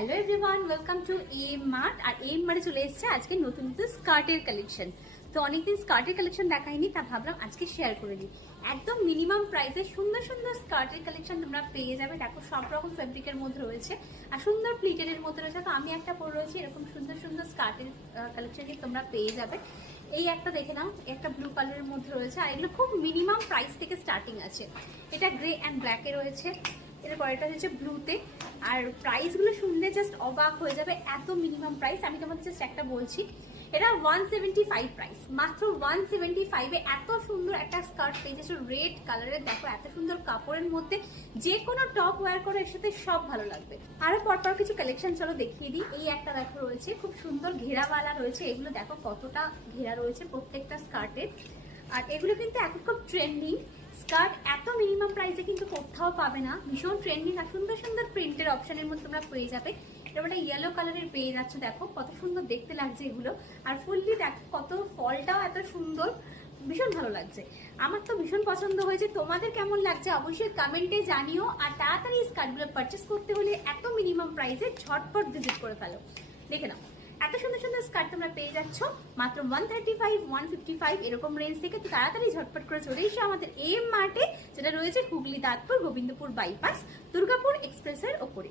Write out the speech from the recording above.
Hello everyone, welcome to M Mart. আর M মার্টে চলে এসেছে আজকে নতুন নতুন স্কার্টের কালেকশন। তো অনেকদিন স্কার্টের কালেকশন দেখাইনি, তা ভাবলাম আজকে শেয়ার করে দিই। একদম মিনিমাম প্রাইসে সুন্দর সুন্দর স্কার্টের কালেকশন তোমরা পেয়ে যাবে। দেখো সব রকম ফেব্রিকের মধ্যে রয়েছে আর সুন্দর প্লিটের মধ্যে রয়েছে। তো আমি একটা পরে রয়েছি, এরকম সুন্দর সুন্দর স্কার্টের কালেকশন তোমরা পেয়ে যাবে। এই একটা দেখে নাও, একটা ব্লু কালারের মধ্যে রয়েছে আর এগুলো খুব মিনিমাম প্রাইস থেকে স্টার্টিং আছে। এটা গ্রে অ্যান্ড ব্ল্যাকে রয়েছে, এরপর এটা হচ্ছে ব্লুতে। আর প্রাইসগুলো শুনলে জাস্ট অবাক হয়ে যাবে, এত মিনিমাম প্রাইস। আমি তোমাদের জাস্ট একটা বলছি, এটা 175 প্রাইস, মাত্র 175 এ এত সুন্দর একটা স্কার্ট পেয়ে যাচ্ছ রেড কালারের। দেখো এত সুন্দর কাপড়ের মধ্যে যে কোনো টপ ওয়্যার করে এর সাথে সব ভালো লাগবে। আরো পরপর কিছু কালেকশন চলো দেখিয়ে দিই। এই একটা দেখো রয়েছে, খুব সুন্দর ঘেরাওয়ালা রয়েছে। এগুলো দেখো কতটা ঘেরা রয়েছে প্রত্যেকটা স্কার্টের। আর এগুলো কিন্তু এখন খুব ট্রেন্ডিং স্কার্ট, এত মিনিমাম প্রাইসে কিন্তু কোথাও পাবে না। ভীষণ ট্রেন্ডিং আর সুন্দর সুন্দর প্রিন্টের অপশনের মধ্যে তোমরা পেয়ে যাবে। এটা একটা ইয়েলো কালারের পেয়ে যাচ্ছে, দেখো কত সুন্দর দেখতে লাগছে এগুলো। আর ফুললি দেখো কত ফলটাও এত সুন্দর, ভীষণ ভালো লাগছে। আমার তো ভীষণ পছন্দ হয়েছে। তোমাদের কেমন লাগছে অবশ্যই কমেন্টে জানিও। আর তাড়াতাড়ি স্কার্টগুলো পারচেস করতে হলে এত মিনিমাম প্রাইসে ঝটপট ভিজিট করে ফেলো। দেখে নাও এত সুন্দর সুন্দর স্কার্ট তোমরা পেয়ে যাচ্ছ মাত্র 135 155 এরকম রেঞ্জ থেকে। তো তাড়াতাড়ি ঝটপট করে চলে এসো আমাদের এম মার্টে, যেটা রয়েছে হুগলি, দাঁতপুর, গোবিন্দপুর বাইপাস, দুর্গাপুর এক্সপ্রেসের ওপরে।